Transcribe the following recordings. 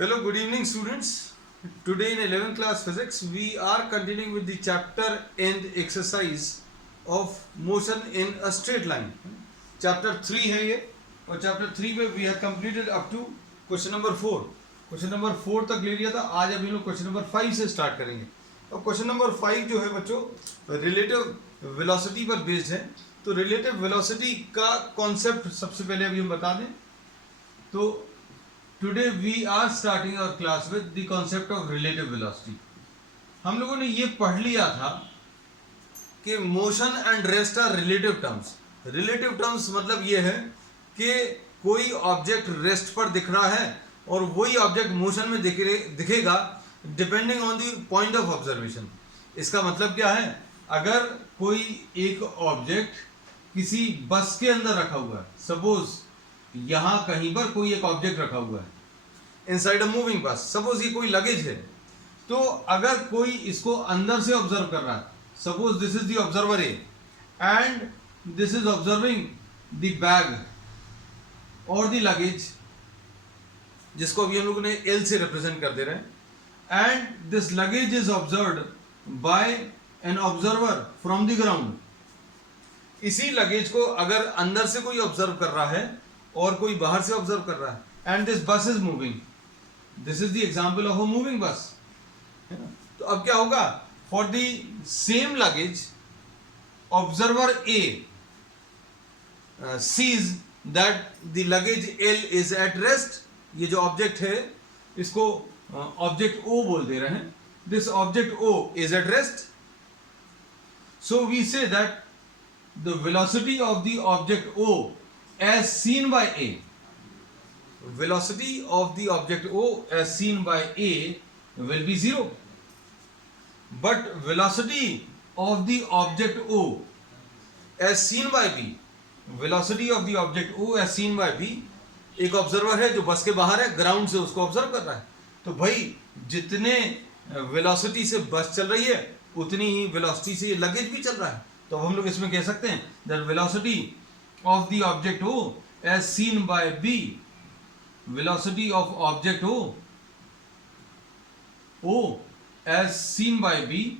Hello, good evening, students. Today in 11th class physics, we are continuing with the chapter and exercise of motion in a straight line. Chapter 3 है ये, और chapter 3 में we have completed up to question number 4. Question number 4 तक ले लिया था. आज अभी हम लोग question number 5 से start करेंगे. और question number 5 जो है बच्चों relative velocity पर based है. तो relative velocity का concept सबसे पहले अभी हम बता दें. तो today we are starting our class with the concept of relative velocity. हम लोगों ने ये पढ़ लिया था कि motion and rest are relative terms. Relative terms मतलब ये है कि कोई ऑब्जेक्ट रेस्ट पर दिख रहा है और वही ऑब्जेक्ट मोशन में दिखेगा depending on the point of observation. इसका मतलब क्या है, अगर कोई एक ऑब्जेक्ट किसी बस के अंदर रखा हुआ है, सपोज यहां कहीं पर कोई एक ऑब्जेक्ट रखा हुआ है इनसाइड अ मूविंग बस, सपोज ये कोई लगेज है, तो अगर कोई इसको अंदर से ऑब्जर्व कर रहा है, suppose this is the observer A and this is observing the bag और द लगेज, जिसको अभी हम लोगों ने एल से रिप्रेजेंट कर दे रहे हैं, and this luggage is observed bye an observer from the ground. इसी लगेज को अगर अंदर से कोई ऑब्जर्व कर रहा है और कोई बाहर से ऑब्जर्व कर रहा है, and this bus is moving, this is the example of a moving bus. तो अब क्या होगा, for the same luggage observer A sees that the luggage L is at rest. ये जो ऑब्जेक्ट है इसको ऑब्जेक्ट ओ बोल दे रहे हैं. This object O is at rest, so we say that the velocity of the object O as seen by A, velocity of the object O as seen by A will be 0, but velocity of the object O as seen by B, velocity of the object O as seen by B, एक observer है जो बस के बाहर है, ground से उसको observe कर रहा है. तो भाई जितने वेलोसिटी से बस चल रही है उतनी ही वेलोसिटी से ये लगेज भी चल रहा है. तो हम लोग इसमें कह सकते हैं that velocity of the object O as seen by B, velocity of object O as seen by B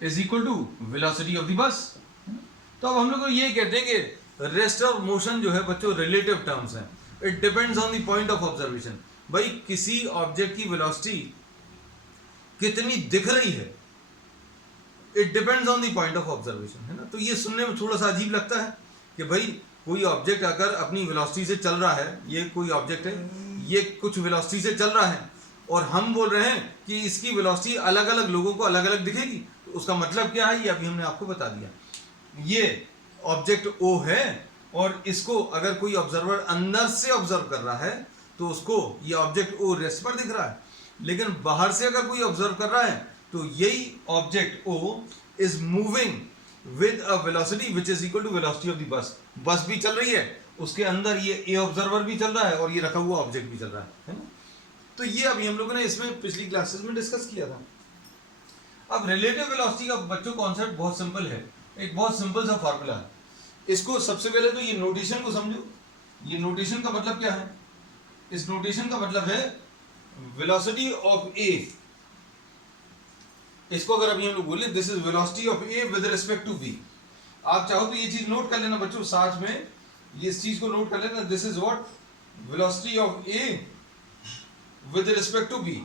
is equal to velocity of the bus. तो अब हम लोग ये कहते हैं कि रेस्ट और मोशन जो है बच्चों रिलेटिव टर्म्स हैं. It depends on the point of observation. भाई किसी ऑब्जेक्ट की वेलोसिटी कितनी दिख रही है, it depends on the point of observation, है ना. तो ये सुनने में थोड़ा सा अजीब लगता है कि भाई कोई ऑब्जेक्ट अगर अपनी वेलोसिटी से चल रहा है, ये कोई ऑब्जेक्ट है, ये कुछ वेलोसिटी से चल रहा है और हम बोल रहे हैं कि इसकी वेलोसिटी अलग अलग लोगों को अलग अलग दिखेगी. तो उसका मतलब क्या है, ये अभी हमने आपको बता दिया. ये ऑब्जेक्ट ओ है और इसको अगर कोई ऑब्जर्वर अंदर से ऑब्जर्व कर रहा है तो उसको ये ऑब्जेक्ट ओ रेस्ट पर दिख रहा है. लेकिन बाहर से अगर कोई ऑब्जर्व कर रहा है तो यही object O is moving with a velocity which is equal to velocity of the bus. Bus भी चल रही है, उसके अंदर ये ए ऑब्जर्वर भी चल रहा है और ये रखा हुआ ऑब्जेक्ट भी चल रहा है ना. तो ये अभी हम लोगों ने इसमें पिछली क्लासेस में डिस्कस किया था. अब रिलेटिव वेलोसिटी का बच्चों कॉन्सेप्ट बहुत सिंपल है. एक बहुत सिंपल सा फार्मूला है. इसको सबसे पहले तो ये नोटेशन को समझो. ये नोटेशन का मतलब क्या है, इस नोटेशन का मतलब है वेलोसिटी ऑफ ए. इसको अगर अभी हम लोग बोले this is velocity of A with respect to B. आप चाहो तो ये चीज नोट कर लेना बच्चों, साथ में ये इस चीज को नोट कर लेना. This is what velocity of A with respect to B.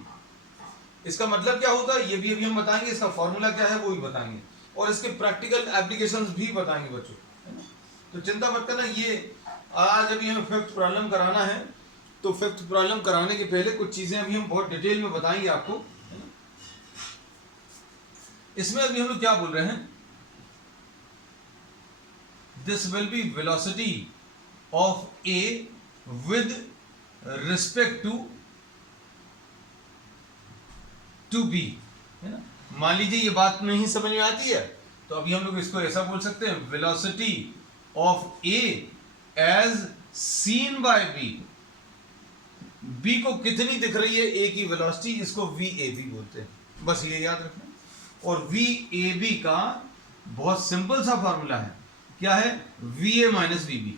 इसका मतलब क्या होता है ये भी अभी हम बताएंगे, इसका फॉर्मूला क्या है वो भी बताएंगे और इसके प्रैक्टिकल एप्लीकेशंस भी बताएंगे बच्चों. तो चिंता मत करना, ये आज अभी हमें फिफ्थ प्रॉब्लम कराना है. तो फिफ्थ प्रॉब्लम कराने के पहले कुछ चीजें अभी हम बहुत डिटेल में बताएंगे आपको. इसमें अभी हम लोग क्या बोल रहे हैं, this will be velocity of A with respect to B, है ना. मान लीजिए ये बात नहीं समझ में आती है तो अभी हम लोग इसको ऐसा बोल सकते हैं, velocity of A as seen by B. B को कितनी दिख रही है ए की वेलोसिटी, इसको वी ए बी बोलते हैं. बस ये याद रखना. और वी ए बी का बहुत सिंपल सा फॉर्मूला है, क्या है, V A minus V B.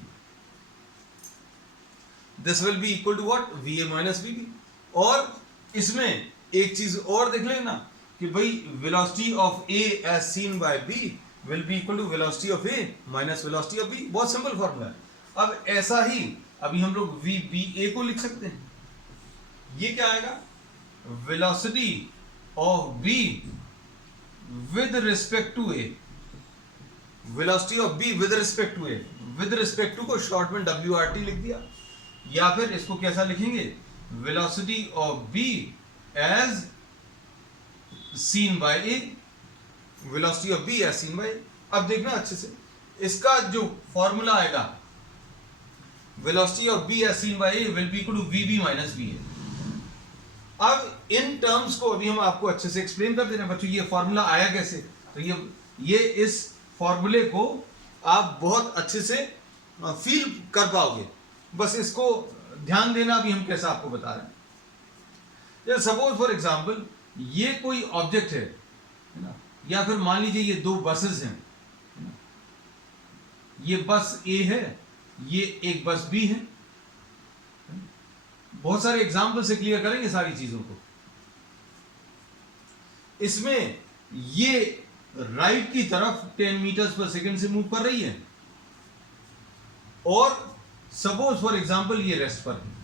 This will be equal to what, V A minus V B. और इसमें एक चीज और देख लेना कि भाई velocity of A as seen by B will be equal to velocity of A minus velocity of B. बहुत सिंपल फॉर्मूला है। अब ऐसा ही अभी हम लोग वी बी ए को लिख सकते हैं। ये क्या आएगा, velocity of B with respect to A, velocity of B with respect to A, with respect to को शॉर्ट में डब्ल्यू आर टी लिख दिया, या फिर इसको कैसा लिखेंगे, velocity of B as seen by A, velocity of B as seen by A. अब देखना अच्छे से, इसका जो फॉर्मूला आएगा velocity of B as seen by A will be equal to V B minus V ए। अब इन टर्म्स को अभी हम आपको अच्छे से एक्सप्लेन कर दे रहे हैं बच्चों। ये फॉर्मूला आया कैसे, तो ये इस फॉर्मूले को आप बहुत अच्छे से फील कर पाओगे। बस इसको ध्यान देना, अभी हम कैसा आपको बता रहे हैं। सपोज फॉर एग्जांपल ये कोई ऑब्जेक्ट है ना, या फिर मान लीजिए ये दो बसेस हैं, ये बस ए है, ये एक बस बी है। बहुत सारे एग्जाम्पल से क्लियर करेंगे सारी चीजों को। इसमें ये राइट की तरफ 10 मीटर्स पर सेकेंड से मूव कर रही है, और सपोज फॉर एग्जांपल ये रेस्ट पर है।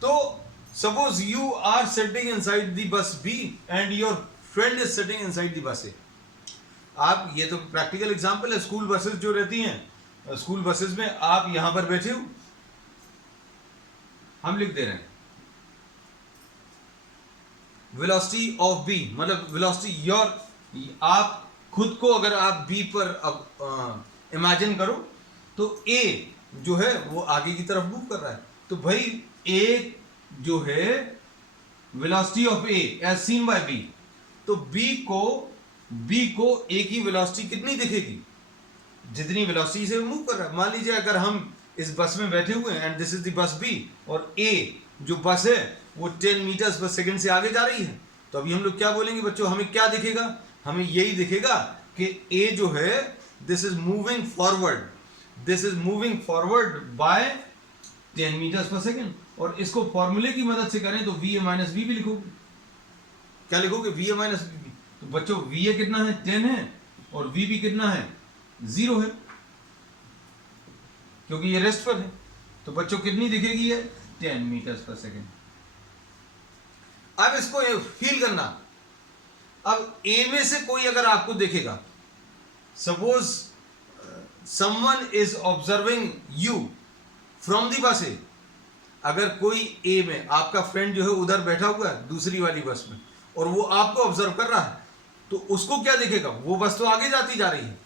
तो suppose you are sitting inside the bus B and your friend is sitting inside the bus A. आप, ये तो प्रैक्टिकल एग्जांपल है, स्कूल बसेस जो रहती हैं, स्कूल बसेस में आप यहां पर बैठे हो, हम लिख दे रहे हैं वेलोसिटी ऑफ बी, मतलब वेलोसिटी योर, आप खुद को अगर आप बी पर अब इमेजिन करो तो ए जो है वो आगे की तरफ मूव कर रहा है। तो भाई ए जो है velocity of A as seen by B, तो बी को ए की वेलोसिटी कितनी दिखेगी, जितनी वेलोसिटी से मूव कर रहा है। मान लीजिए अगर हम इस बस में बैठे हुए हैं and this is the bus B, और ए जो बस है वो 10 मीटर्स पर सेकंड से आगे जा रही है, तो अभी हम लोग क्या बोलेंगे बच्चों, हमें क्या दिखेगा, हमें यही दिखेगा कि ए जो है this is moving forward, this is moving forward by 10 metres per second. और इसको फॉर्मूले की मदद से करें तो वी ए माइनस बी भी लिखोगे। क्या लिखोगे, वी ए माइनस बी। तो बच्चों वी ए कितना है, 10 है, और वी बी कितना है, 0 है, क्योंकि ये रेस्ट पर है। तो बच्चों कितनी दिखेगी ये, 10 मीटर्स पर सेकेंड। अब इसको फील करना। अब ए में से कोई अगर आपको देखेगा, suppose someone is observing you from the बस ए, अगर कोई ए में आपका फ्रेंड जो है उधर बैठा हुआ है दूसरी वाली बस में, और वो आपको ऑब्जर्व कर रहा है, तो उसको क्या दिखेगा, वो बस तो आगे जाती जा रही है।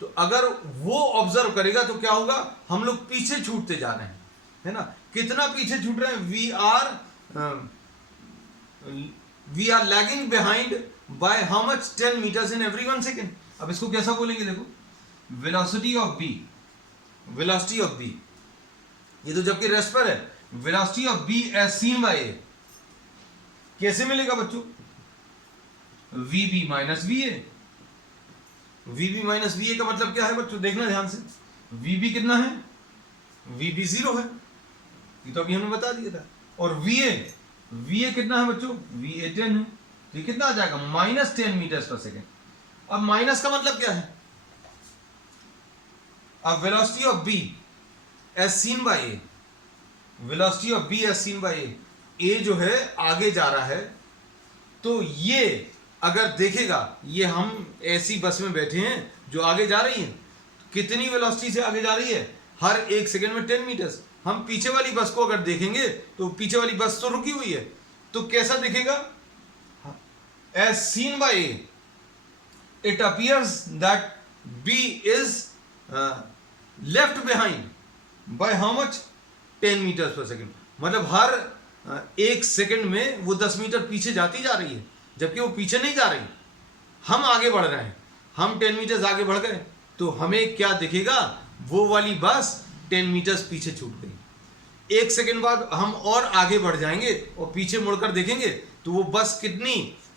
तो अगर वो ऑब्जर्व करेगा तो क्या होगा, हम लोग पीछे छूटते जा रहे हैं, है ना। कितना पीछे छूट रहे हैं, we are lagging behind by how much, 10 metres in every 1 second. अब इसको कैसा बोलेंगे, देखो velocity of B, velocity of B, ये तो जबकि रेस्ट पर है, velocity of B as seen by A कैसे मिलेगा बच्चों, V B minus V A. V B minus V A का मतलब क्या है बच्चों, देखना ध्यान से, वी बी कितना है, वी बी 0 है, ये तो अभी हमने बता दिया था। और वी ए कितना है बच्चों, वी ए 10 है, तो ये कितना आ जाएगा, माइनस 10 मीटर्स पर सेकेंड। अब माइनस का मतलब क्या है, अब velocity of B as seen by A, velocity of B as seen by A जो है आगे जा रहा है, तो ये अगर देखेगा, ये हम ऐसी बस में बैठे हैं जो आगे जा रही है, कितनी वेलोसिटी से आगे जा रही है, हर 1 सेकेंड में 10 मीटर्स। हम पीछे वाली बस को अगर देखेंगे तो पीछे वाली बस तो रुकी हुई है, तो कैसा दिखेगा, as seen by A it appears that B is left behind by how much, 10 metres per second. मतलब हर 1 सेकेंड में वो 10 मीटर पीछे जाती जा रही है, जबकि वो पीछे नहीं जा रही, हम आगे बढ़ रहे हैं। हम 10 मीटर्स आगे बढ़ गए तो हमें क्या दिखेगा, वो वाली बस 10 मीटर्स पीछे छूट गई। 1 सेकेंड बाद हम और आगे बढ़ जाएंगे और पीछे मुड़कर देखेंगे तो वो बस कितनी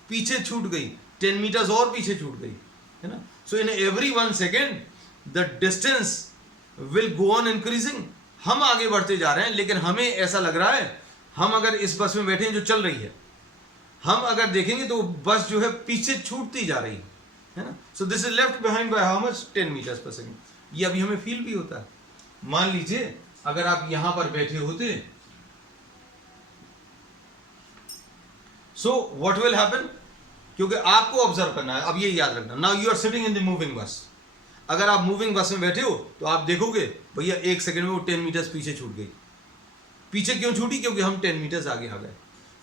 पीछे छूट गई, 10 मीटर्स और पीछे छूट गई, है ना। So in every 1 second the distance will go on increasing, हम आगे बढ़ते जा रहे हैं, लेकिन हमें ऐसा लग रहा है हम अगर इस बस में बैठे हैं जो चल रही है, हम अगर देखेंगे तो बस जो है पीछे छूटती जा रही है ना. So this is left behind by how much, 10 metres per second. ये अभी हमें फील भी होता है. मान लीजिए अगर आप यहां पर बैठे होते, सो व्हाट विल हैपन, क्योंकि आपको ऑब्जर्व करना है. अब ये याद रखना, now you are sitting in the moving bus. अगर आप मूविंग बस में बैठे हो तो आप देखोगे भैया 1 सेकंड में वो 10 मीटर्स पीछे छूट गई. पीछे क्यों छूटी? क्योंकि हम 10 मीटर्स आगे आ गए.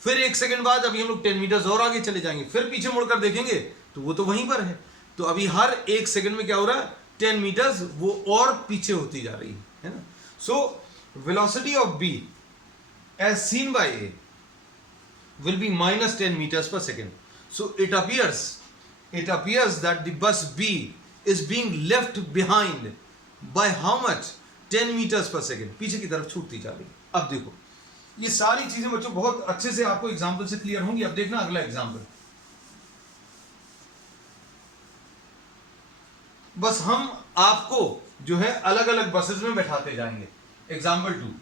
फिर 1 सेकंड बाद अभी हम लोग 10 मीटर्स और आगे चले जाएंगे, फिर पीछे मुड़कर देखेंगे तो वो तो वहीं पर है. तो अभी हर 1 सेकंड में क्या हो रहा है, 10 मीटर्स वो और पीछे होती जा रही है ना. So velocity of B as seen by A will be minus 10 meters per second. So it appears that the bus B is being left behind by how much? 10 meters per second. पीछे की तरफ छूटती जा रही. अब देखो ये सारी चीजें बच्चों बहुत अच्छे से आपको एग्जाम्पल से क्लियर होंगी. अब देखना अगला एग्जाम्पल. बस हम आपको जो है अलग अलग बसेस में बैठाते जाएंगे. एग्जाम्पल 2.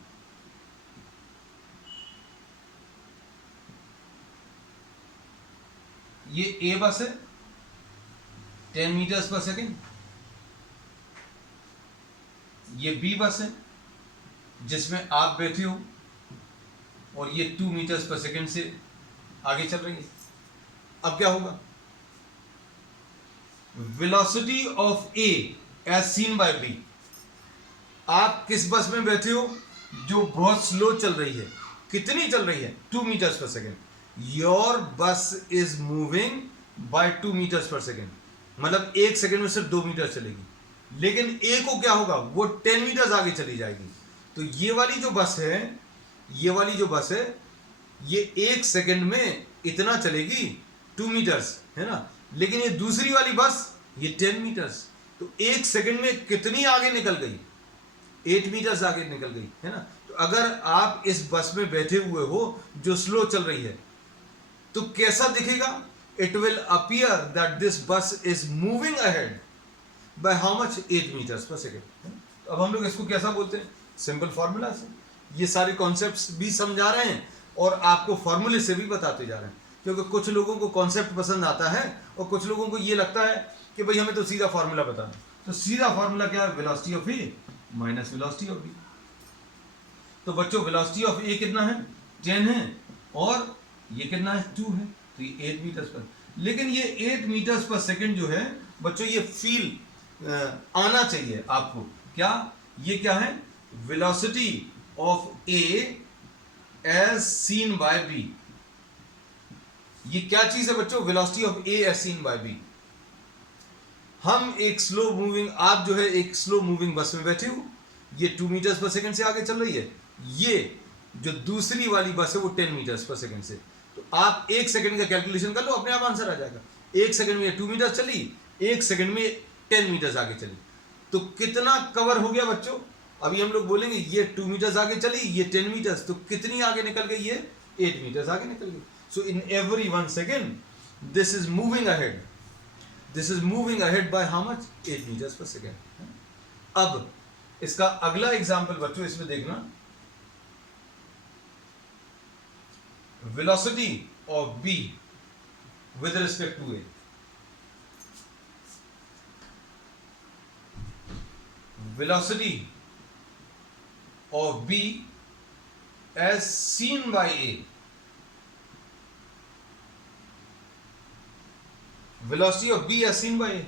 ये ए बस है 10 मीटर्स पर सेकेंड. ये बी बस है जिसमें आप बैठे हो और ये 2 मीटर्स पर सेकेंड से आगे चल रही है. अब क्या होगा, velocity of A as seen by B. आप किस बस में बैठे हो जो बहुत स्लो चल रही है. कितनी चल रही है? 2 मीटर्स पर सेकेंड. योर बस is moving bye 2 metres per second. मतलब 1 सेकेंड में सिर्फ 2 मीटर चलेगी. लेकिन ए को क्या होगा, वो 10 मीटर्स आगे चली जाएगी. तो ये वाली जो बस है, ये वाली जो बस है, ये 1 सेकेंड में इतना चलेगी 2 मीटर्स है ना. लेकिन ये दूसरी वाली बस ये 10 मीटर्स. तो 1 सेकेंड में कितनी आगे निकल गई? 8 मीटर्स आगे निकल गई है ना. तो अगर आप इस बस में बैठे हुए हो जो स्लो चल रही है तो कैसा दिखेगा? It will appear that this bus is moving ahead by how much? 8 metres per second. तो अब हम लोग इसको कैसा बोलते हैं? सिंपल फॉर्मूला से. ये सारे कॉन्सेप्ट्स भी समझा रहे हैं और आपको फॉर्मूले से भी बताते जा रहे हैं, क्योंकि कुछ लोगों को कॉन्सेप्ट पसंद आता है और कुछ लोगों को ये लगता है कि भाई हमें तो सीधा फॉर्मूला बताना. तो सीधा फॉर्मूला क्या है? Velocity of A minus velocity of B. तो बच्चों वेलोसिटी ऑफ ए कितना है? 10 है और ये कितना है? 2 है. तो ये 8 मीटर्स पर. लेकिन ये 8 मीटर्स पर सेकंड जो है बच्चों, ये फील आना चाहिए आपको. क्या ये क्या है? Velocity of A as seen by B. ये क्या चीज है बच्चों? Velocity of A as seen by B. हम एक स्लो मूविंग, आप जो है एक स्लो मूविंग बस में बैठे हो, ये 2 मीटर्स पर सेकंड से आगे चल रही है. ये जो दूसरी वाली बस है वो 10 मीटर्स पर सेकंड से. तो आप 1 सेकंड का कैलकुलेशन कर लो, अपने आप आंसर आ जाएगा. 1 सेकंड में 2 मीटर्स चली, 1 सेकंड में 10 मीटर्स आगे चली. तो कितना कवर हो गया बच्चों? अभी हम लोग बोलेंगे ये 2 मीटर्स आगे चली, ये 10 मीटर्स. तो कितनी आगे निकल गई? ये 8 मीटर्स आगे निकल गई. So in every 1 second this is moving ahead. This is moving ahead by how much? 8 metres per second. अब इसका अगला एग्जाम्पल बच्चों इसमें देखना. velocity of B with respect to A. Velocity of B as seen by A. Velocity of B as seen by A.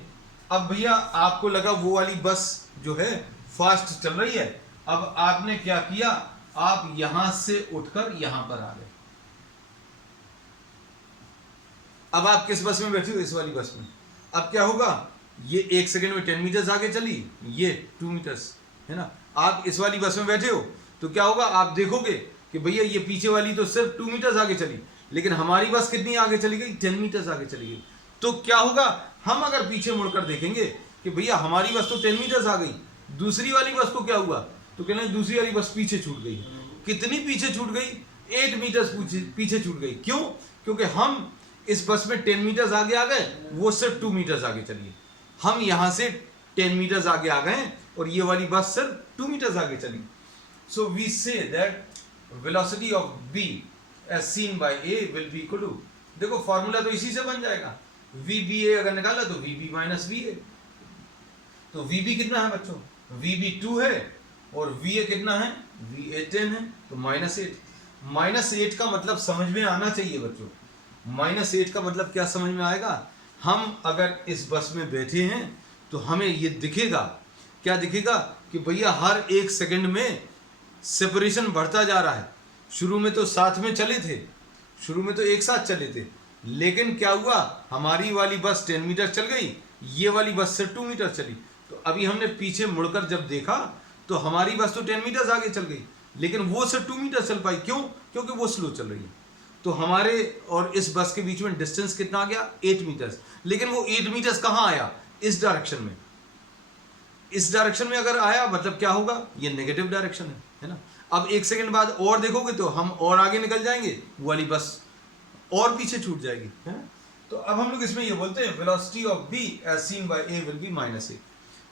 अब भैया आपको लगा वो वाली बस जो है फास्ट चल रही है. अब आपने क्या किया? आप यहां से उठकर यहां पर आ गए. अब आप किस बस में बैठे हो? इस वाली बस में. अब क्या होगा? ये 1 सेकंड में 10 मीटर्स आगे चली, ये 2 मीटर्स है ना. आप इस वाली बस में बैठे हो तो क्या होगा? आप देखोगे कि भैया ये पीछे वाली तो सिर्फ 2 मीटर्स आगे चली, लेकिन हमारी बस कितनी आगे चली गई? 10 मीटर्स आगे चली गई. तो क्या होगा? हम अगर पीछे मुड़कर देखेंगे कि भैया हमारी बस तो 10 मीटर्स आ गई, दूसरी वाली बस को क्या हुआ? तो कहना दूसरी वाली बस पीछे छूट गई. कितनी पीछे छूट गई? 8 मीटर्स पीछे छूट गई. क्यों? क्योंकि हम इस बस में 10 मीटर्स आगे आ गए, वो सिर्फ 2 मीटर्स आगे चली. हम यहां से 10 मीटर्स आगे आ गए और ये वाली बस सिर्फ 2 मीटर्स आगे चली. So we say that velocity of B as seen by A will be equal to, देखो फॉर्मूला तो इसी से बन जाएगा, VBA अगर निकाला तो VB माइनस VA, तो VB कितना है बच्चों, VB 2 है और VA कितना है, VA 10 है, तो -8। -8 का मतलब समझ में आना चाहिए बच्चों। -8 का मतलब क्या समझ में आएगा, हम अगर इस बस में बैठे हैं तो हमें ये दिखेगा, क्या दिखेगा कि भैया हर 1 सेकंड में सेपरेशन बढ़ता जा रहा है। शुरू में तो साथ में चले थे, शुरू में तो एक साथ चले थे, लेकिन क्या हुआ, हमारी वाली बस 10 मीटर चल गई, ये वाली बस से 2 मीटर चली। तो अभी हमने पीछे मुड़कर जब देखा तो हमारी बस तो 10 मीटर आगे चल गई, लेकिन वो से 2 मीटर चल पाई, क्यों, क्योंकि वो स्लो चल रही है। तो हमारे और इस बस के बीच में डिस्टेंस कितना आ गया, 8 मीटर्स। लेकिन वो 8 मीटर्स कहाँ आया, इस डायरेक्शन में। इस डायरेक्शन में अगर आया मतलब क्या होगा, ये नेगेटिव डायरेक्शन है ना। अब 1 सेकंड बाद और देखोगे तो हम और आगे निकल जाएंगे, वो वाली बस और पीछे छूट जाएगी, है ना। तो अब हम लोग इसमें ये बोलते हैं velocity of B as seen by A will be -8।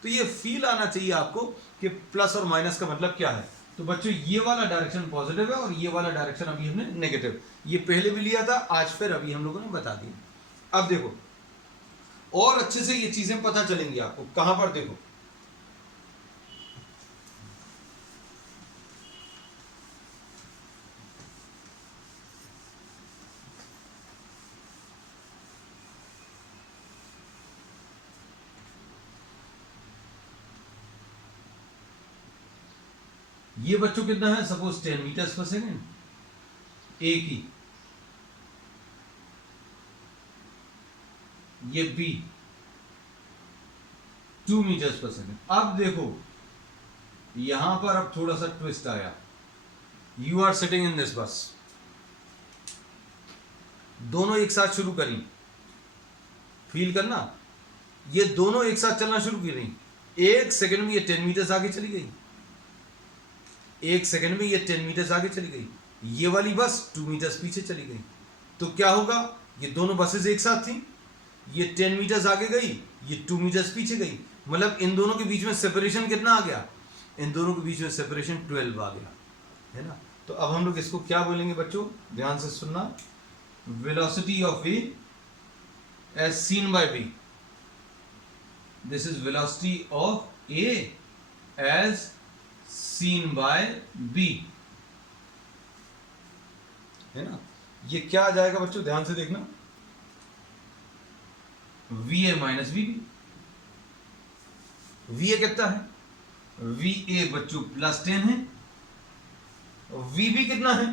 तो ये फील आना चाहिए आपको कि प्लस और माइनस का मतलब क्या है। तो बच्चों ये वाला डायरेक्शन पॉजिटिव है और ये वाला डायरेक्शन अभी हमने नेगेटिव, ये पहले भी लिया था, आज फिर अभी हम लोगों ने बता दिया। अब देखो और अच्छे से ये चीजें पता चलेंगी आपको, कहां पर देखो, ये बच्चों कितना है, सपोज 10 मीटर्स पर सेकेंड, ए की, ये बी 2 मीटर्स पर सेकेंड। अब देखो यहां पर अब थोड़ा सा ट्विस्ट आया, you are sitting in this bus, दोनों एक साथ शुरू करी, फील करना, ये दोनों एक साथ चलना शुरू की रही, 1 सेकेंड में ये 10 मीटर्स आगे चली गई, 1 सेकेंड में ये 10 मीटर्स आगे चली गई, ये वाली बस 2 मीटर्स पीछे चली गई। तो क्या होगा, ये दोनों बसेस एक साथ थी, ये 10 मीटर्स आगे गई, ये 2 मीटर्स पीछे गई, मतलब इन दोनों के बीच में सेपरेशन कितना आ गया, इन दोनों के बीच में सेपरेशन 12 आ गया, है ना। तो अब हम लोग इसको क्या बोलेंगे बच्चों, ध्यान से सुनना, velocity of A as seen by B, this is velocity of A as seen by B, है ना। ये क्या आ जाएगा बच्चों, ध्यान से देखना, V A minus V B. V A कितना है, वी ए बच्चों +10 है, वी बी कितना है,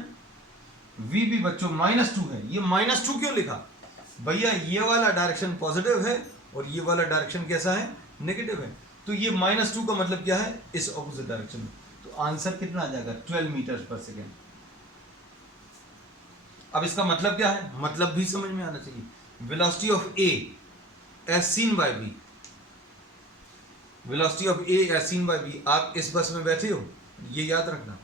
वी बी बच्चों -2 है। ये -2 क्यों लिखा, भैया ये वाला डायरेक्शन पॉजिटिव है और ये वाला डायरेक्शन कैसा है, नेगेटिव है। तो ये -2 का मतलब क्या है, इस ऑपोजिट डायरेक्शन में। तो आंसर कितना आ जाएगा, 12 मीटर पर सेकेंड। अब इसका मतलब क्या है, मतलब भी समझ में आना चाहिए, velocity of A as seen by B, velocity of A as seen by B. आप इस बस में बैठे हो, ये याद रखना,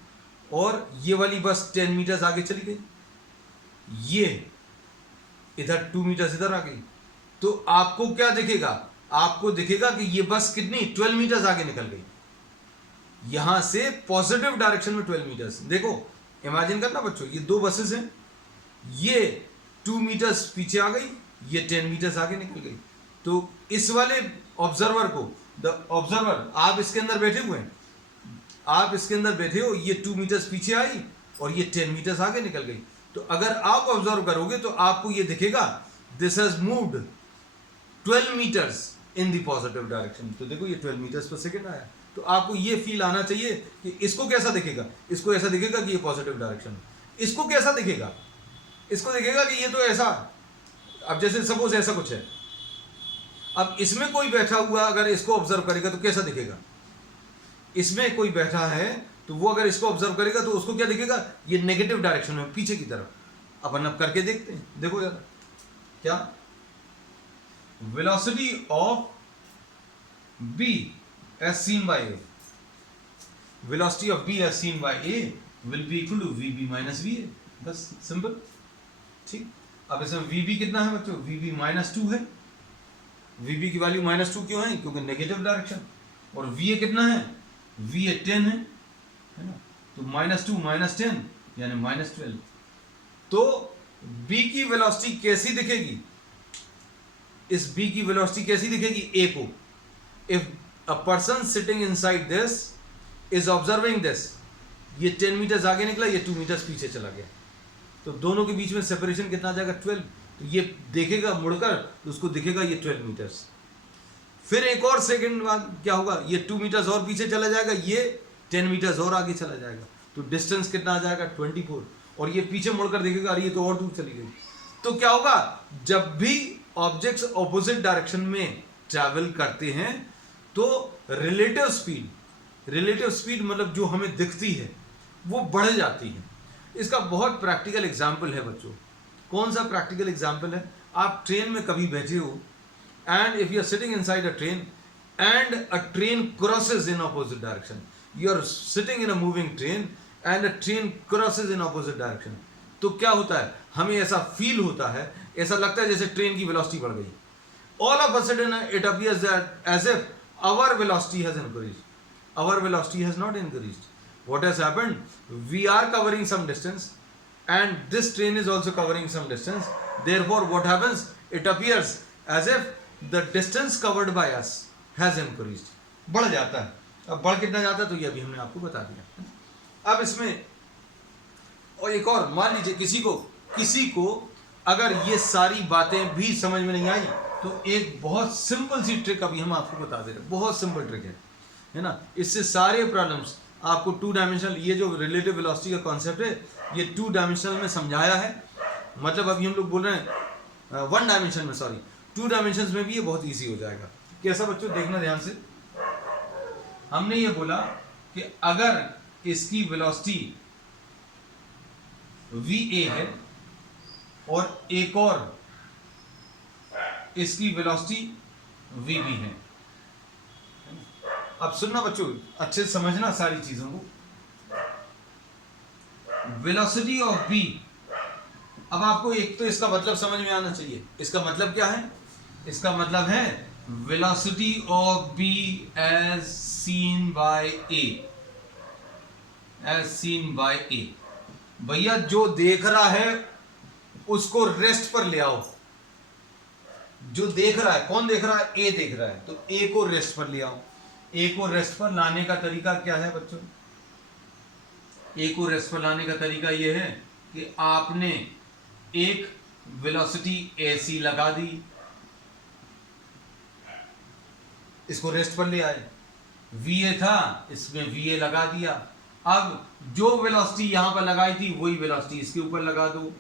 और ये वाली बस 10 मीटर्स आगे चली गई, ये इधर 2 मीटर्स इधर आ गई, तो आपको क्या दिखेगा, आपको दिखेगा कि ये बस कितनी 12 मीटर्स आगे निकल गई, यहां से पॉजिटिव डायरेक्शन में 12 मीटर्स। देखो इमेजिन करना बच्चों, ये दो बसेस हैं, ये 2 मीटर्स पीछे आ गई, ये 10 मीटर्स आगे निकल गई। तो इस वाले ऑब्जर्वर को, द ऑब्जर्वर, आप इसके अंदर बैठे हुए हैं, आप इसके अंदर बैठे हो, ये 2 मीटर्स पीछे आई और ये 10 मीटर्स आगे निकल गई। तो अगर आप ऑब्जर्व करोगे तो आपको ये दिखेगा, this has moved 12 meters in the positive direction. तो देखो ये 12 मीटर्स पर सेकेंड आया। तो आपको ये फील आना चाहिए कि इसको कैसा दिखेगा, इसको ऐसा दिखेगा कि ये पॉजिटिव डायरेक्शन है। इसको कैसा दिखेगा, इसको दिखेगा कि ये तो ऐसा, अब जैसे सपोज ऐसा कुछ है, अब इसमें कोई बैठा हुआ अगर इसको ऑब्जर्व करेगा तो कैसा दिखेगा, इसमें कोई बैठा है तो वो अगर इसको ऑब्जर्व करेगा तो उसको क्या दिखेगा, ये नेगेटिव डायरेक्शन में पीछे की तरफ। अपन अब करके देखते हैं, देखो जरा क्या, velocity of B as seen by A, velocity of B as seen by A will be equal to V B minus V A, बस सिंपल, ठीक। अब इसमें वी बी कितना है बच्चों, वी बी -2 है, वी बी की वैल्यू -2 क्यों है, क्योंकि नेगेटिव डायरेक्शन। और वी ए कितना है, वी ए 10 है ना। तो -2 -10 यानी -12। तो b की वेलोसिटी कैसी दिखेगी, इस b की वेलोसिटी कैसी दिखेगी a को, if a person sitting inside this is observing this, ये 10 मीटर्स आगे निकला, ये 2 मीटर्स पीछे चला गया, तो दोनों के बीच में सेपरेशन कितना आ जाएगा 12। तो ये देखेगा मुड़कर तो उसको दिखेगा ये 12 मीटर्स। फिर एक और सेकंड बाद क्या होगा, ये 2 मीटर्स और पीछे चला जाएगा, ये 10 मीटर्स और आगे चला जाएगा, तो डिस्टेंस कितना आ जाएगा 24। और ये पीछे मुड़कर देखेगा अरे ये तो और दूर चली गई। तो क्या होगा, जब भी ऑब्जेक्ट्स ऑपोजिट डायरेक्शन में ट्रैवल करते हैं तो रिलेटिव स्पीड मतलब जो हमें दिखती है वो बढ़ जाती है। इसका बहुत प्रैक्टिकल एग्जाम्पल है बच्चों। कौन सा प्रैक्टिकल एग्जाम्पल है, आप ट्रेन में कभी बैठे हो and if you are sitting inside a train and a train crosses in opposite direction, you are sitting in a moving train and a train crosses in opposite direction, तो क्या होता है, हमें ऐसा फील होता है, ऐसा लगता है जैसे ट्रेन की वेलोसिटी बढ़ गई। all of a sudden it appears that as if our velocity has increased, our velocity has not increased. What has happened, we are covering some distance and this train is also covering some distance, therefore what happens, it appears as if the distance covered by us has increased, बढ़ जाता है। अब बढ़ कितना जाता है तो ये अभी हमने आपको बता दिया। अब इसमें और एक और, मान लीजिए किसी को अगर ये सारी बातें भी समझ में नहीं आई तो एक बहुत सिंपल सी ट्रिक अभी हम आपको बता दे रहे हैं, बहुत सिंपल ट्रिक है ना, इससे सारे प्रॉब्लम्स आपको 2 डायमेंशनल, ये जो रिलेटिव वेलोसिटी का कॉन्सेप्ट है ये 2 डायमेंशनल में समझाया है। मतलब अभी हम लोग बोल रहे हैं 1 डायमेंशन में, सॉरी 2 डायमेंशंस में भी ये बहुत इजी हो जाएगा। कैसा बच्चों, देखना ध्यान से। हमने ये बोला कि अगर इसकी वेलोसिटी va है और एक और इसकी वेलोसिटी vb है। अब सुनना बच्चों, अच्छे से समझना सारी चीजों को। वेलोसिटी ऑफ b, अब आपको एक तो इसका मतलब समझ में आना चाहिए। इसका मतलब क्या है, इसका मतलब है velocity of b as seen by a, as seen by a। भैया जो देख रहा है उसको रेस्ट पर ले आओ। जो देख रहा है, कौन देख रहा है, a देख रहा है, तो a को रेस्ट पर ले आओ। a को रेस्ट पर लाने का तरीका क्या है बच्चों, a को रेस्ट पर लाने का तरीका यह है कि आपने एक वेलोसिटी ac लगा दी, इसको रेस्ट पर ले आए, va था इसमें va लगा दिया। अब जो वेलोसिटी यहां पर लगाई थी वही वेलोसिटी इसके ऊपर लगा दो,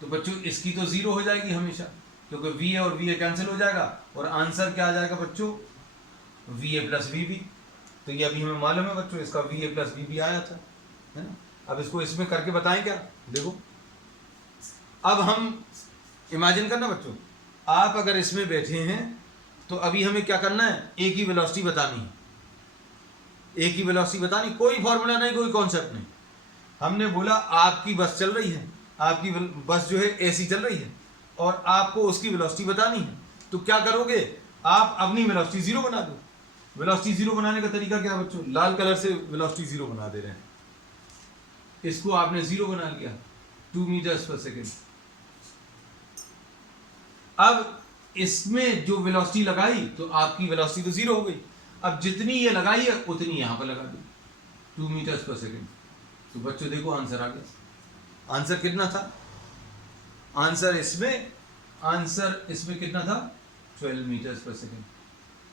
तो बच्चों इसकी तो 0 हो जाएगी हमेशा, क्योंकि va और va कैंसिल हो जाएगा और आंसर क्या आ जाएगा बच्चों, va प्लस vb। तो ये अभी हमें मालूम है बच्चों, इसका va प्लस vb आया था, है ना। अब इसको इसमें करके बताएं क्या, देखो। अब हम इमेजिन करना बच्चों, आप अगर इसमें बैठे हैं तो अभी हमें क्या करना है, a की वेलोसिटी बतानी है। a की वेलोसिटी बतानी, कोई फॉर्मूला नहीं, कोई कॉन्सेप्ट नहीं। हमने बोला आपकी बस चल रही है, आपकी बस जो है ऐसी चल रही है और आपको उसकी वेलोसिटी बतानी है, तो क्या करोगे, आप अपनी वेलोसिटी 0 बना दो। वेलोसिटी 0 बनाने का तरीका क्या है बच्चों, लाल कलर से वेलोसिटी 0 बना दे रहे हैं। इसको आपने 0 बना लिया, 2 मीटर्स पर सेकेंड। अब इसमें जो वेलोसिटी लगाई तो आपकी वेलोसिटी तो 0 हो गई। अब जितनी ये लगाई है उतनी यहां पर लगा दी, 2 मीटर्स पर सेकेंड। तो बच्चों देखो आंसर आ गया। आंसर कितना था, आंसर इसमें कितना था, 12 मीटर्स पर सेकेंड।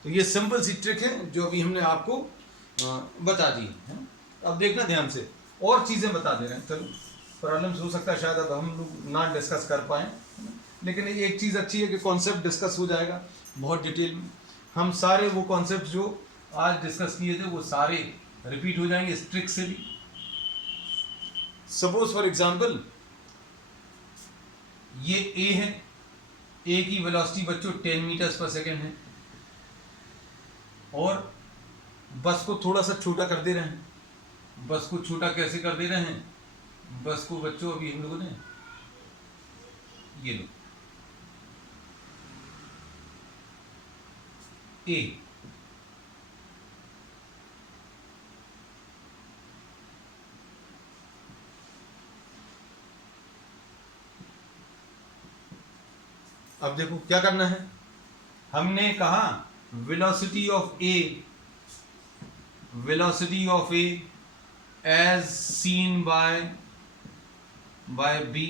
तो ये सिंपल सी ट्रिक है जो अभी हमने आपको बता दी है। अब देखना ध्यान से, और चीजें बता दे रहे हैं। चलो प्रॉब्लम्स हो सकता है शायद अब हम लोग ना डिस्कस कर पाए, लेकिन एक चीज़ अच्छी है कि कॉन्सेप्ट डिस्कस हो जाएगा बहुत डिटेल में। हम सारे वो कॉन्सेप्ट जो आज डिस्कस किए थे वो सारे रिपीट हो जाएंगे इस ट्रिक से भी। सपोज फॉर एग्जांपल ये a है, a की वेलोसिटी बच्चों 10 मीटर्स पर सेकेंड है और बस को थोड़ा सा छोटा कर दे रहे हैं। बस को छोटा कैसे कर दे रहे हैं, बस को बच्चों अभी हम लोगों ने ये लो a, अब देखो क्या करना है, हमने कहा velocity of A as seen by B.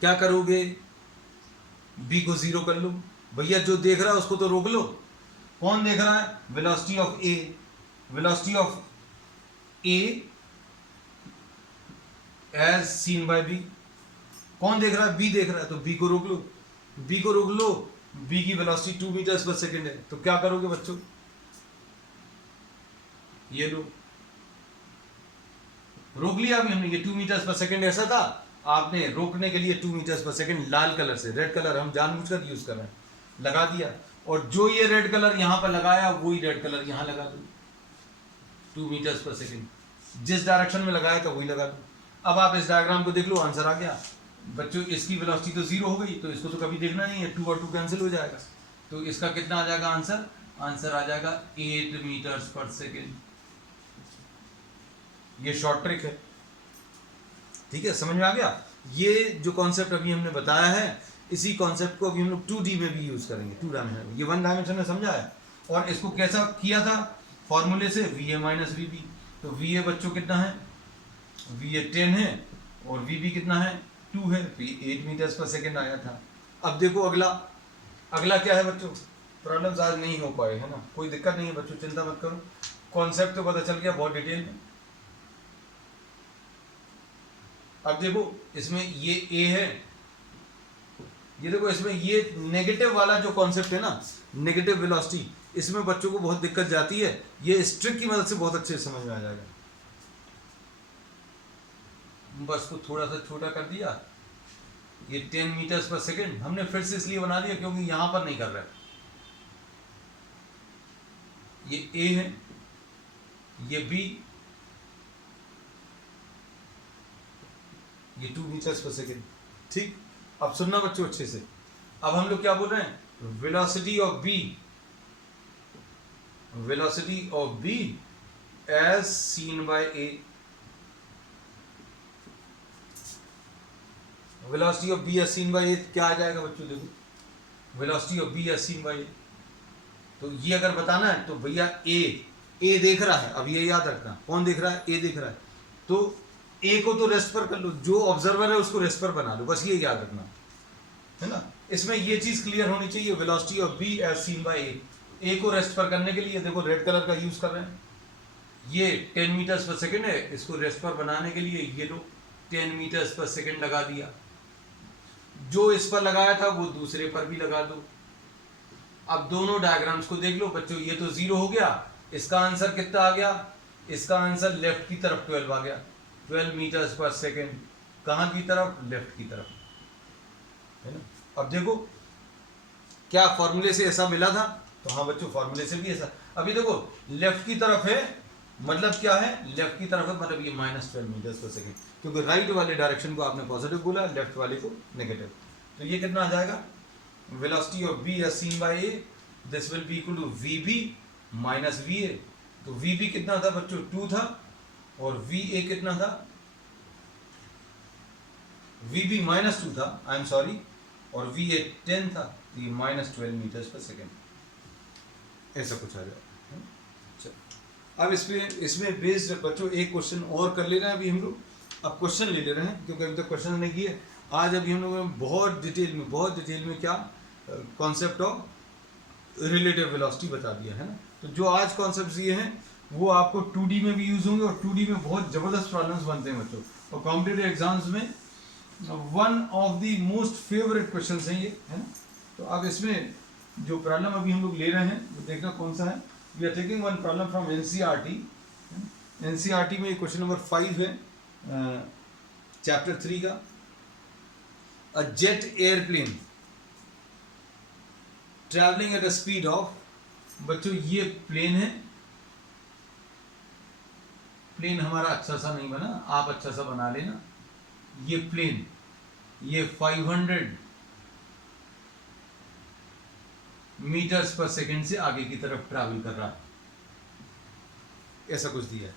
क्या करोगे, बी को जीरो कर लो। भैया जो देख रहा है उसको तो रोक लो। कौन देख रहा है, velocity of A as seen by B. कौन देख रहा है, बी देख रहा है, तो बी को रोक लो। बी की वेलोसिटी 2 मीटर्स पर सेकेंड है, तो क्या करोगे बच्चों, ये लो, रोक लिया अभी हमने। ये 2 मीटर्स पर सेकेंड ऐसा था, आपने रोकने के लिए 2 मीटर्स पर सेकेंड लाल कलर से, रेड कलर हम जानबूझकर यूज कर रहे हैं, लगा दिया। और जो ये रेड कलर यहां पर लगाया वही रेड कलर यहां लगा दो, 2 मीटर्स पर सेकेंड, जिस डायरेक्शन में लगाया था वही लगा दो। अब आप इस डायग्राम को देख लो, आंसर आ गया बच्चों। इसकी वेलोसिटी तो जीरो हो गई, तो इसको तो कभी देखना नहीं है, 2 और 2 कैंसिल हो जाएगा। तो इसका कितना आ जाएगा आंसर आ जाएगा 8 मीटर्स पर सेकेंड। ये शॉर्ट ट्रिक है, ठीक है, समझ में आ गया। ये जो कॉन्सेप्ट अभी हमने बताया है, इसी कॉन्सेप्ट को अभी हम लोग 2D में भी यूज करेंगे, 2 डायमेंशन। ये 1 डायमेंशन में समझा है। और इसको कैसा किया था, फॉर्मूले से VA माइनस VB। तो VA बच्चों कितना है, VA 10 है और VB कितना है, 2 है, तो 8 मीटर्स पर सेकेंड आया था। अब देखो अगला क्या है बच्चों, प्रॉब्लम्स आज नहीं हो पाए, है ना, कोई दिक्कत नहीं है बच्चों, चिंता मत करो, कॉन्सेप्ट तो पता चल गया बहुत डिटेल में। अब देखो इसमें ये ए है, ये देखो इसमें ये नेगेटिव वाला जो कॉन्सेप्ट है ना, नेगेटिव वेलोसिटी, इसमें बच्चों को बहुत दिक्कत जाती है। ये इस ट्रिक की मदद से बहुत अच्छे से समझ में आ जाएगा। बस को थोड़ा सा छोटा कर दिया, ये 10 मीटर्स पर सेकेंड हमने फिर से इसलिए बना दिया क्योंकि यहां पर नहीं कर रहा है। ये ए है, ये बी, ये 2 मीटर्स पर सेकेंड, ठीक। अब सुनना बच्चों अच्छे से, अब हम लोग क्या बोल रहे हैं, velocity of B as seen by A. Velocity of B as seen by A क्या आ जाएगा बच्चों, देखो velocity of B as seen by A. तो ये अगर बताना है तो भैया ए देख रहा है, अब ये याद रखना, कौन देख रहा है, ए देख रहा है, तो ए को तो रेस्ट पर कर लो, जो ऑब्जर्वर है उसको रेस्ट पर बना लो, बस ये याद रखना, है ना। इसमें ये चीज क्लियर होनी चाहिए, velocity of B as seen by A को रेस्ट पर करने के लिए देखो रेड कलर का यूज कर रहे हैं। ये 10 मीटर्स पर सेकेंड है, इसको रेस्ट पर बनाने के लिए ये लो 10 मीटर्स पर सेकेंड लगा दिया। जो इस पर लगाया था वो दूसरे पर भी लगा दो। अब दोनों डायग्राम्स को देख लो बच्चों, ये तो 0 हो गया, इसका आंसर कितना आ गया, इसका आंसर लेफ्ट की तरफ 12 आ गया, 12 मीटर्स पर सेकेंड। कहां की तरफ, लेफ्ट की तरफ, है ना। अब देखो क्या फॉर्मूले से ऐसा मिला था, तो हाँ बच्चों फॉर्मूले से भी ऐसा। अभी देखो लेफ्ट की तरफ है, मतलब क्या है, लेफ्ट की तरफ है, मतलब ये -12 मीटर्स पर सेकेंड, क्योंकि राइट वाले डायरेक्शन को आपने पॉजिटिव बोला, लेफ्ट वाले को नेगेटिव। तो ये कितना आ जाएगा, velocity of B as seen by A, this will be equal to VB minus VA। तो VB कितना था बच्चों, 2 था, और VA कितना था, VB -2 था, आई एम सॉरी, और VA 10 था, तो ये -12 मीटर्स पर सेकेंड, ऐसा कुछ आ जाएगा। अब इसमें बेस्ड बच्चों एक क्वेश्चन और कर ले रहे हैं अभी हम लोग। अब क्वेश्चन ले ले रहे हैं क्योंकि अभी तक क्वेश्चन नहीं किए। आज अभी हम लोगों ने बहुत डिटेल में क्या कॉन्सेप्ट ऑफ रिलेटिव वेलोसिटी बता दिया है ना। तो जो आज कॉन्सेप्ट ये हैं वो आपको 2D में भी यूज होंगे, और 2D में बहुत जबरदस्त प्रॉब्लम्स बनते हैं बच्चों, और कॉम्पिटिटिव एग्जाम्स में one of the most favourite question हैं ये, है ना। तो अब इसमें जो प्रॉब्लम अभी हम लोग ले रहे हैं वो देखना कौन सा है। We are taking one problem from NCERT में क्वेश्चन नंबर 5 है, चैप्टर 3 का। A jet airplane travelling at a speed of, बच्चों ये प्लेन है, प्लेन हमारा अच्छा सा नहीं बना, आप अच्छा सा बना लेना। ये प्लेन, ये 500 मीटर्स पर सेकेंड से आगे की तरफ ट्रैवल कर रहा है, ऐसा कुछ दिया है।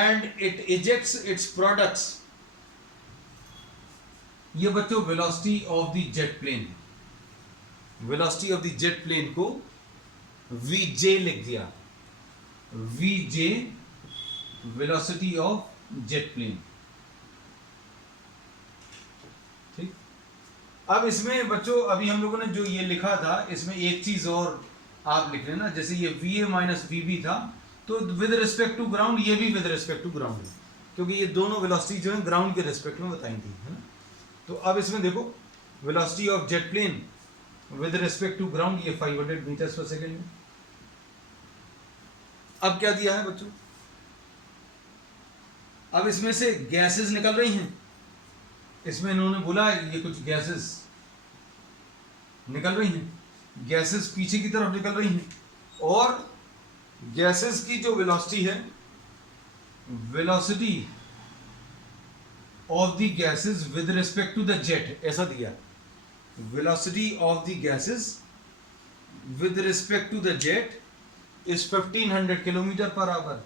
And it ejects its products ये बच्चों velocity of the jet plane है। Velocity of the jet plane को वीजे लिख दिया, VJ velocity of jet plane. ठीक, अब इसमें बच्चों अभी हम लोगों ने जो ये लिखा था इसमें एक चीज और आप लिख लेना, जैसे ये V A minus V B था तो विद रिस्पेक्ट टू ग्राउंड ये भी विद रिस्पेक्ट टू ग्राउंड है, क्योंकि ये दोनों वेलोसिटी जो है ग्राउंड के रिस्पेक्ट में बताई थी, है ना। तो अब इसमें देखो velocity of jet plane with respect to ground ये 500 मीटर्स पर सेकेंड है। अब क्या दिया है बच्चों, अब इसमें से गैसेस निकल रही हैं, इसमें इन्होंने बोला ये कुछ गैसेस निकल रही हैं, गैसेस पीछे की तरफ निकल रही हैं, और गैसेस की जो वेलोसिटी है, velocity of the gases with respect to the jet, ऐसा दिया, velocity of the gases with respect to the jet is 1500 kilometre per hour.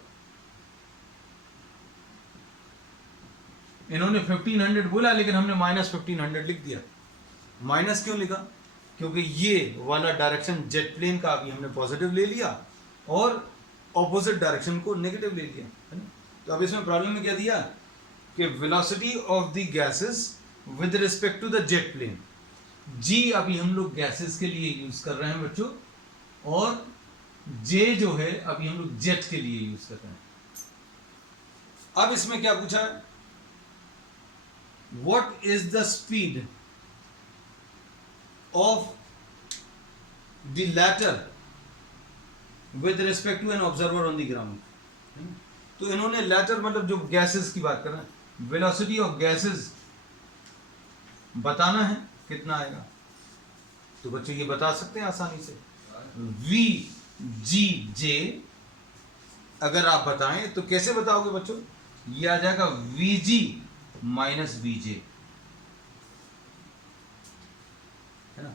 इन्होंने 1500 बोला लेकिन हमने -1500 लिख दिया। माइनस क्यों लिखा, क्योंकि ये वाला डायरेक्शन जेट प्लेन का अभी हमने पॉजिटिव ले लिया और ऑपोजिट डायरेक्शन को नेगेटिव ले लिया, है ना। तो अब इसमें प्रॉब्लम में क्या दिया कि velocity of the gases with respect to the jet plane, जी अभी हम लोग गैसेस के लिए यूज कर रहे हैं बच्चों, और जे जो है अभी हम लोग जेट के लिए यूज कर रहे हैं। अब इसमें क्या पूछा है, what is the speed of the latter with respect to an observer on the ground. तो इन्होंने लैटर मतलब जो गैसेस की बात कर रहे हैं, वेलोसिटी ऑफ गैसेस बताना है कितना आएगा, तो बच्चों ये बता सकते हैं आसानी से, वी जी जे अगर आप बताएं तो कैसे बताओगे बच्चों, ये आ जाएगा V G minus V J, है ना।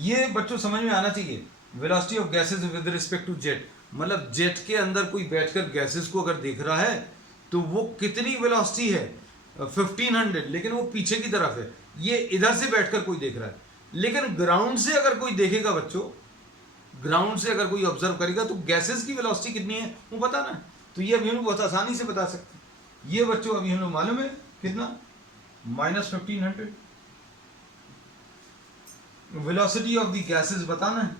ये बच्चों समझ में आना चाहिए, velocity of gases with respect to jet, मतलब जेट के अंदर कोई बैठकर गैसेस को अगर देख रहा है तो वो कितनी वेलोसिटी है 1500, लेकिन वो पीछे की तरफ है, ये इधर से बैठकर कोई देख रहा है, लेकिन ग्राउंड से अगर कोई देखेगा बच्चों, ग्राउंड से अगर कोई ऑब्जर्व करेगा तो गैसेस की वेलोसिटी कितनी है वो बताना है। तो ये अभी हम लोग बहुत आसानी से बता सकते हैं। ये बच्चों अभी हम लोग मालूम है कितना, -1500 वेलोसिटी ऑफ द गैसेस बताना है,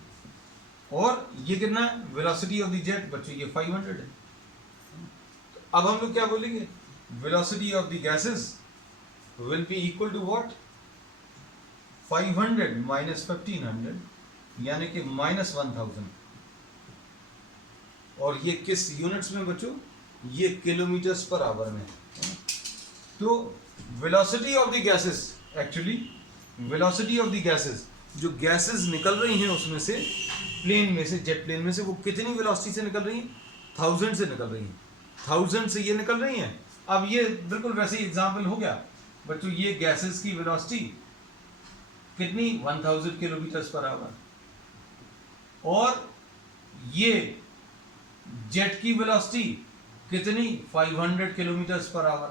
और ये कितना है वेलोसिटी ऑफ द जेट बच्चों, ये 500 है। तो अब हम लोग क्या बोलेंगे, velocity of the gases will be equal to what, 500 minus 1500 यानी कि -1000, और ये किस यूनिट्स में बच्चों, ये किलोमीटर्स पर आवर में। तो velocity of the gases, actually velocity of the gases, जो गैसेस निकल रही हैं उसमें से, प्लेन में से, जेट प्लेन में से, वो कितनी वेलोसिटी से निकल रही हैं, 1000 से निकल रही हैं, 1000 से ये निकल रही हैं। अब ये बिल्कुल वैसे ही एग्जाम्पल हो गया बच्चों, ये गैसेस की वेलोसिटी कितनी 1000 किलोमीटर्स पर आवर, और ये जेट की वेलोसिटी कितनी 500 किलोमीटर्स पर आवर।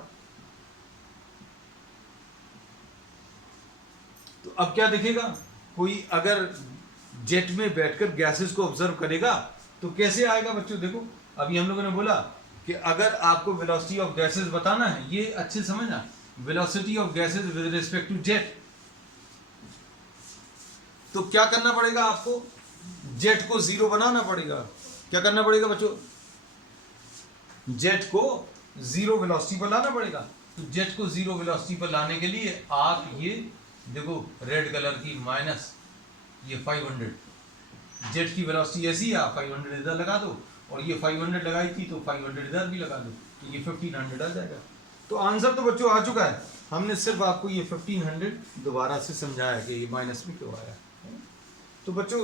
तो अब क्या दिखेगा, कोई अगर जेट में बैठकर गैसेस को ऑब्जर्व करेगा तो कैसे आएगा बच्चों, देखो अभी हम लोगों ने बोला कि अगर आपको वेलोसिटी ऑफ गैसेस बताना है, ये अच्छे समझना, velocity of gases with respect to jet, तो क्या करना पड़ेगा आपको, जेट को 0 बनाना पड़ेगा। क्या करना पड़ेगा बच्चों, जेट को 0 वेलोसिटी पर लाना पड़ेगा। तो जेट को 0 वेलोसिटी पर लाने के लिए आप ये देखो रेड कलर की माइनस ये 500, जेट की वेलोसिटी ऐसी है, आप 500 इधर लगा दो, और ये 500 लगाई थी तो 500 इधर भी लगा दो, तो ये 1500 आ जाएगा। तो आंसर तो बच्चों आ चुका है, हमने सिर्फ आपको ये 1500 दोबारा से समझाया कि ये माइनस में क्यों आया। तो बच्चों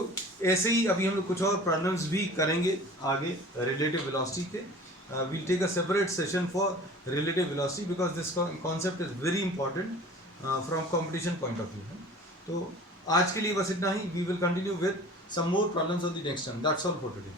ऐसे ही अभी हम लोग कुछ और प्रॉब्लम्स भी करेंगे आगे रिलेटिव वेलोसिटी के। we'll take a separate session for relative velocity because this concept is very important from competition point of view. तो आज के लिए बस इतना ही, we will continue with some more problems on the next time. That's all for today.